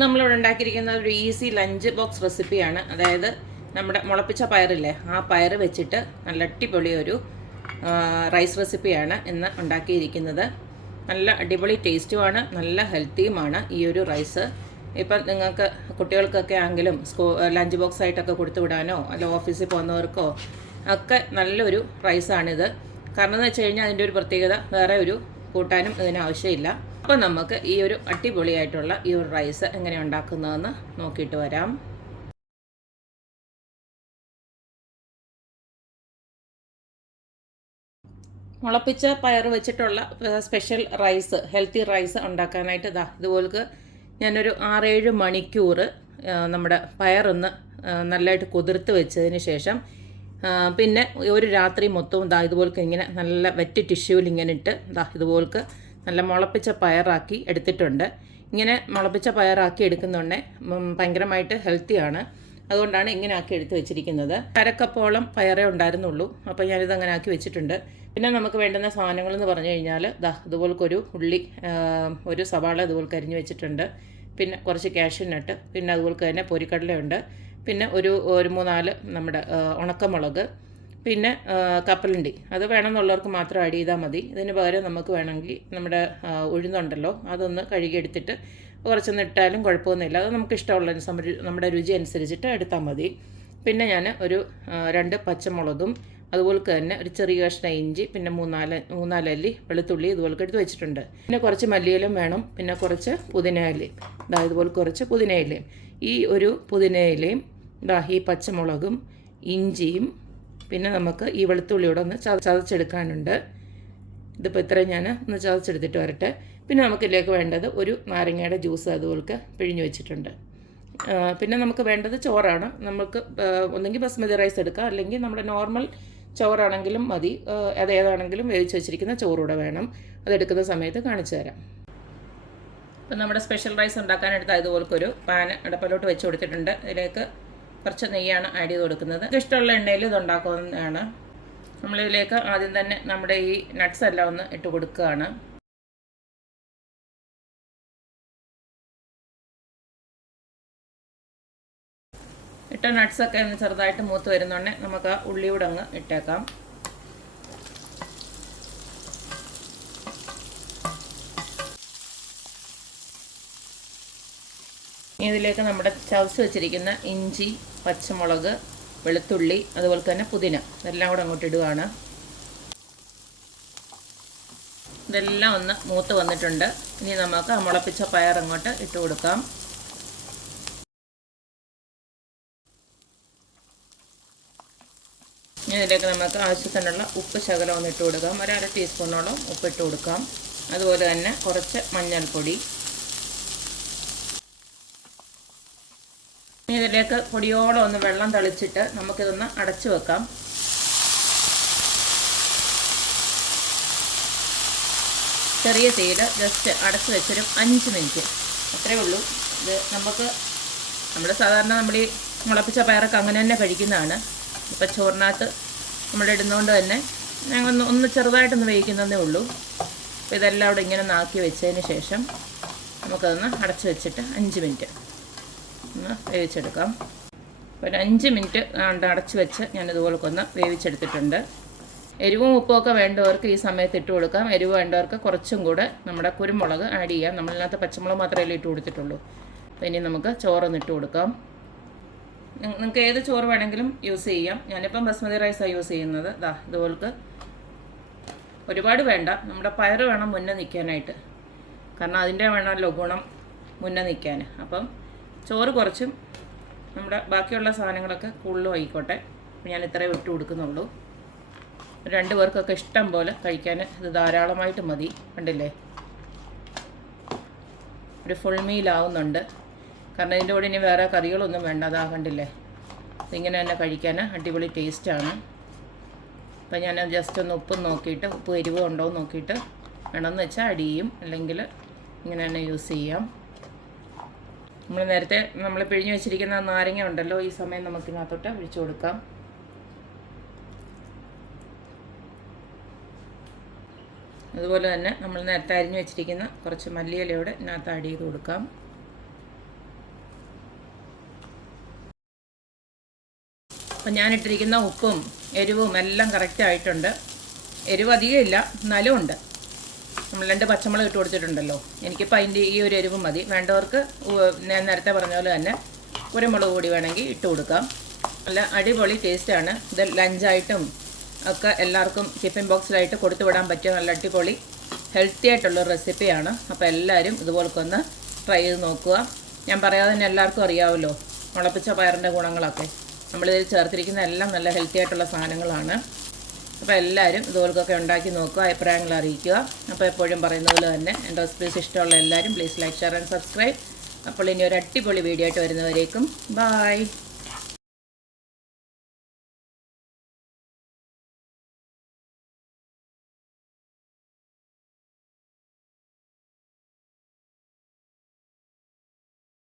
നമ്മളിവിടെ ഉണ്ടാക്കിയിരിക്കുന്ന ഒരു ഈസി ലഞ്ച് ബോക്സ് റെസിപ്പിയാണ്. അതായത് നമ്മുടെ മുളപ്പിച്ച പയറില്ലേ, ആ പയർ വെച്ചിട്ട് നല്ല അടിപൊളി ഒരു റൈസ് റെസിപ്പിയാണ് ഇന്ന് ഉണ്ടാക്കിയിരിക്കുന്നത്. നല്ല അടിപൊളി ടേസ്റ്റുമാണ്, നല്ല ഹെൽത്തിയുമാണ് ഈ ഒരു റൈസ്. ഇപ്പം നിങ്ങൾക്ക് കുട്ടികൾക്കൊക്കെ ആണെങ്കിലും ലഞ്ച് ബോക്സ് ആയിട്ടൊക്കെ കൊടുത്തു വിടാനോ അല്ല ഓഫീസിൽ പോകുന്നവർക്കോ ഒക്കെ നല്ലൊരു റൈസാണിത്. കാരണം എന്ന് വെച്ച് കഴിഞ്ഞാൽ അതിൻ്റെ ഒരു പ്രത്യേകത വേറെ ഒരു കൂട്ടാനും ഇതിന് ആവശ്യമില്ല. അപ്പോൾ നമുക്ക് ഈ ഒരു അടിപൊളിയായിട്ടുള്ള ഈ ഒരു റൈസ് എങ്ങനെ ഉണ്ടാക്കുന്നതെന്ന് നോക്കിയിട്ട് വരാം. മുളപ്പിച്ച പയർ വെച്ചിട്ടുള്ള സ്പെഷ്യൽ റൈസ്, ഹെൽത്തി റൈസ് ഉണ്ടാക്കാനായിട്ട് ഇതുപോലേക്ക് ഞാനൊരു 6-7 മണിക്കൂർ നമ്മുടെ പയറൊന്ന് നല്ലതായിട്ട് കുതിർത്ത് വെച്ചതിന് ശേഷം പിന്നെ ഒരു രാത്രി മൊത്തവും ഇതുപോലേക്ക് ഇങ്ങനെ നല്ല വെറ്റ് ടിഷ്യൂവിൽ ഇങ്ങനെ ഇട്ട് ഇതുപോലേക്ക് നല്ല മുളപ്പിച്ച പയറാക്കി എടുത്തിട്ടുണ്ട്. ഇങ്ങനെ മുളപ്പിച്ച പയറാക്കി എടുക്കുന്നുണ്ടേ ഭയങ്കരമായിട്ട് ഹെൽത്തിയാണ്. അതുകൊണ്ടാണ് ഇങ്ങനെ ആക്കി എടുത്ത് വെച്ചിരിക്കുന്നത്. അരക്കപ്പോളം പയറേ ഉണ്ടായിരുന്നുള്ളൂ, അപ്പോൾ ഞാനിത് അങ്ങനെ ആക്കി വെച്ചിട്ടുണ്ട്. പിന്നെ നമുക്ക് വേണ്ടുന്ന സാധനങ്ങളെന്ന് പറഞ്ഞു കഴിഞ്ഞാൽ ഇതുപോലൊരു ഉള്ളി, ഒരു സവാള ഇതുപോലെ അരിഞ്ഞ് വെച്ചിട്ടുണ്ട്. പിന്നെ കുറച്ച് കാഷ്യനട്ട്, പിന്നെ അതുപോലെ തന്നെ പൊരിക്കടലയുണ്ട്, പിന്നെ ഒരു 3-4 നമ്മുടെ ഉണക്കമുളക്, പിന്നെ കപ്പലണ്ടി. അത് വേണമെന്നുള്ളവർക്ക് മാത്രം ആഡ് ചെയ്താൽ മതി. ഇതിന് പകരം നമുക്ക് വേണമെങ്കിൽ നമ്മുടെ ഉഴുന്നുണ്ടല്ലോ, അതൊന്ന് കഴുകിയെടുത്തിട്ട് കുറച്ചൊന്ന് ഇട്ടാലും കുഴപ്പമൊന്നുമില്ല. അത് നമുക്ക് ഇഷ്ടമുള്ള നമ്മുടെ രുചി അനുസരിച്ചിട്ട് എടുത്താൽ മതി. പിന്നെ ഞാൻ ഒരു 2 പച്ചമുളകും അതുപോലെ തന്നെ ഒരു ചെറിയ കഷ്ണം ഇഞ്ചി, പിന്നെ 3-4 അല്ലി വെളുത്തുള്ളി ഇതുപോലെ എടുത്ത് വെച്ചിട്ടുണ്ട്. പിന്നെ കുറച്ച് മല്ലിയിലും വേണം, പിന്നെ കുറച്ച് പുതിനയിലയും. ഇതുപോലെ കുറച്ച് പുതിനയിലയും. ഈ ഒരു പുതിനയിലയും ഈ പച്ചമുളകും ഇഞ്ചിയും പിന്നെ നമുക്ക് ഈ വെളുത്തുള്ളിയോടെ ഒന്ന് ചതച്ചെടുക്കാനുണ്ട്. ഇതിപ്പോൾ ഇത്രയും ഞാൻ ഒന്ന് ചതച്ചെടുത്തിട്ട് വരട്ടെ. പിന്നെ നമുക്കിതിലേക്ക് വേണ്ടത് ഒരു നാരങ്ങയുടെ ജ്യൂസ് അതുപോലെ പിഴിഞ്ഞ് വെച്ചിട്ടുണ്ട്. പിന്നെ നമുക്ക് വേണ്ടത് ചോറാണ്. നമുക്ക് ഒന്നെങ്കിൽ ബസ്മതി റൈസ് എടുക്കാം, അല്ലെങ്കിൽ നമ്മുടെ നോർമൽ ചോറാണെങ്കിലും മതി. അതേതാണെങ്കിലും വേവിച്ച് വെച്ചിരിക്കുന്ന ചോറൂടെ വേണം. അതെടുക്കുന്ന സമയത്ത് കാണിച്ചു തരാം. ഇപ്പം നമ്മുടെ സ്പെഷ്യൽ റൈസ് ഉണ്ടാക്കാനെടുത്ത് ഇതുപോലൊരു പാൻ അടുപ്പിലോട്ട് വെച്ച് കൊടുത്തിട്ടുണ്ട്. ഇതിലേക്ക് കുറച്ച് നെയ്യാണ് ആഡ് ചെയ്ത് കൊടുക്കുന്നത്. ഇഷ്ടമുള്ള എണ്ണയിൽ ഇത് ഉണ്ടാക്കുന്നതാണ്. നമ്മളിതിലേക്ക് ആദ്യം തന്നെ നമ്മുടെ ഈ നട്ട്സ് എല്ലാം ഒന്ന് ഇട്ട് കൊടുക്കുകയാണ്. ഇട്ട നട്ട്സൊക്കെ ഒന്ന് ചെറുതായിട്ട് മൂത്ത് വരുന്നുണ്ടെ നമുക്ക് ആ ഉള്ളിയൂടെ അങ്ങ് ഇട്ടേക്കാം. ഇതിലേക്ക് നമ്മുടെ ചതച്ച് വെച്ചിരിക്കുന്ന ഇഞ്ചി, പച്ചമുളക്, വെളുത്തുള്ളി അതുപോലെ തന്നെ പുതിന ഇതെല്ലാം കൂടെ അങ്ങോട്ട് ഇടുകയാണ്. ഇതെല്ലാം ഒന്ന് മൂത്ത് വന്നിട്ടുണ്ട്. ഇനി നമുക്ക് മുളപ്പിച്ച പയർ അങ്ങോട്ട് ഇട്ട് കൊടുക്കാം. ഇതിലേക്ക് നമുക്ക് ആവശ്യത്തിനുള്ള ഉപ്പ് ശകലം ഒന്ന് ഇട്ട് കൊടുക്കാം. 1/2 ടീസ്പൂണോളം ഉപ്പിട്ട് കൊടുക്കാം. അതുപോലെ തന്നെ കുറച്ച് മഞ്ഞൾപ്പൊടി. ഇതിലേക്ക് പൊടിയോളം ഒന്ന് വെള്ളം തളിച്ചിട്ട് നമുക്കിതൊന്ന് അടച്ചു വെക്കാം. ചെറിയ തീയിൽ ജസ്റ്റ് അടച്ചു വെച്ചൊരു 5 മിനിറ്റ് അത്രേ ഉള്ളൂ. ഇത് നമ്മൾ സാധാരണ നമ്മൾ ഈ മുളപ്പിച്ച പയറൊക്കെ അങ്ങനെ തന്നെ കഴിക്കുന്നതാണ്. ഇപ്പം ചോറിനകത്ത് നമ്മൾ ഇടുന്നതുകൊണ്ട് തന്നെ ഞങ്ങൾ ഒന്ന് ചെറുതായിട്ടൊന്ന് വേവിക്കുന്നതേ ഉള്ളൂ. അപ്പോൾ ഇതെല്ലാം ഇവിടെ ഇങ്ങനെ നാക്കി വെച്ചതിന് ശേഷം നമുക്കതൊന്ന് അടച്ചു വെച്ചിട്ട് 5 മിനിറ്റ് ഒന്ന് വേവിച്ചെടുക്കാം. ഒരു 5 മിനിറ്റ് അടച്ചു വെച്ച് ഞാനിതുപോലെ ഒന്ന് വേവിച്ചെടുത്തിട്ടുണ്ട്. എരിവും ഉപ്പുമൊക്കെ വേണ്ടവർക്ക് ഈ സമയത്ത് ഇട്ട് കൊടുക്കാം. എരിവ് വേണ്ടവർക്ക് കുറച്ചും കൂടെ നമ്മുടെ കുരുമുളക് ആഡ് ചെയ്യാം. നമ്മളിനകത്ത് പച്ചമുളക് മാത്രമേ ഇട്ട് കൊടുത്തിട്ടുള്ളൂ. അപ്പോൾ ഇനി നമുക്ക് ചോറൊന്ന് ഇട്ട് കൊടുക്കാം. നിങ്ങൾക്ക് ഏത് ചോറ് വേണമെങ്കിലും യൂസ് ചെയ്യാം. ഞാനിപ്പം ബസ്മതി റൈസാണ് യൂസ് ചെയ്യുന്നത്. ഇതുപോലക്ക് ഒരുപാട് വേണ്ട. നമ്മുടെ പയർ വേണം മുന്നേ നിൽക്കാനായിട്ട്, കാരണം അതിൻ്റെ വേണമല്ലോ ഗുണം മുന്നേ നിൽക്കാൻ. അപ്പം ചോറ് കുറച്ചും നമ്മുടെ ബാക്കിയുള്ള സാധനങ്ങളൊക്കെ കൂടുതലും ആയിക്കോട്ടെ. ഞാൻ ഇത്രയും ഇട്ട് കൊടുക്കുന്നുള്ളൂ. 2 പേർക്കൊക്കെ ഇഷ്ടം പോലെ കഴിക്കാൻ ഇത് ധാരാളമായിട്ട് മതി. കണ്ടില്ലേ, ഒരു ഫുൾ മീലാവുന്നുണ്ട്. കാരണം ഇതിൻ്റെ കൂടെ ഇനി വേറെ കറികളൊന്നും വേണ്ട. കണ്ടില്ലേ, ഇതിങ്ങനെ തന്നെ കഴിക്കാൻ അടിപൊളി ടേസ്റ്റാണ്. അപ്പം ഞാൻ ജസ്റ്റ് ഒന്ന് ഉപ്പും നോക്കിയിട്ട്, ഉപ്പ് എരിവ് ഉണ്ടോ എന്ന് നോക്കിയിട്ട് വേണമെന്ന് വെച്ചാൽ ആഡ് ചെയ്യും, അല്ലെങ്കിൽ ഇങ്ങനെ തന്നെ യൂസ് ചെയ്യാം. നേരത്തെ നമ്മൾ പിഴിഞ്ഞ് വെച്ചിരിക്കുന്ന നാരങ്ങ ഉണ്ടല്ലോ, ഈ സമയം നമുക്കിതിനകത്തോട്ട് ഒഴിച്ചു കൊടുക്കാം. അതുപോലെ തന്നെ നമ്മൾ നേരത്തെ അരിഞ്ഞു വെച്ചിരിക്കുന്ന കുറച്ച് മല്ലിയിലയോടെ ഇതിനകത്ത് ആഡ് ചെയ്ത് കൊടുക്കാം. അപ്പം ഞാനിട്ടിരിക്കുന്ന ഉപ്പും എരിവും എല്ലാം കറക്റ്റ് ആയിട്ടുണ്ട്. എരിവ് അധികം ഇല്ല, എന്നാലും ഉണ്ട്. നമ്മൾ 2 പച്ചമുളക് ഇട്ട് കൊടുത്തിട്ടുണ്ടല്ലോ. എനിക്കിപ്പോൾ അതിൻ്റെ ഈ ഒരു എരിവ് മതി. വേണ്ടവർക്ക് ഞാൻ നേരത്തെ പറഞ്ഞ പോലെ തന്നെ കുരുമുളക് കൂടി വേണമെങ്കിൽ ഇട്ട് കൊടുക്കാം. നല്ല അടിപൊളി ടേസ്റ്റാണ്. ഇത് ലഞ്ചായിട്ടും ഒക്കെ എല്ലാവർക്കും ടിഫിൻ ബോക്സിലായിട്ട് കൊടുത്തു വിടാൻ പറ്റിയ നല്ല അടിപൊളി ഹെൽത്തി ആയിട്ടുള്ള റെസിപ്പിയാണ്. അപ്പോൾ എല്ലാവരും ഇതുപോലൊക്കെ ഒന്ന് ട്രൈ ചെയ്ത് നോക്കുക. ഞാൻ പറയാതെ തന്നെ എല്ലാവർക്കും അറിയാമല്ലോ മുളപ്പിച്ച പയറിൻ്റെ ഗുണങ്ങളൊക്കെ. നമ്മളിതിൽ ചേർത്തിരിക്കുന്ന എല്ലാം നല്ല ഹെൽത്തി ആയിട്ടുള്ള സാധനങ്ങളാണ്. അപ്പോൾ എല്ലാവരും ഇതുപോലൊക്കെ ഉണ്ടാക്കി നോക്കുക, അഭിപ്രായങ്ങൾ അറിയിക്കുക. അപ്പോൾ എപ്പോഴും പറയുന്ന പോലെ തന്നെ എൻ്റെ റെസിപ്പീസ് ഇഷ്ടമുള്ള എല്ലാവരും please like, share and subscribe. അപ്പോൾ ഇനി ഒരു അടിപൊളി വീഡിയോ ആയിട്ട് വരുന്നവരേക്കും ബായ്.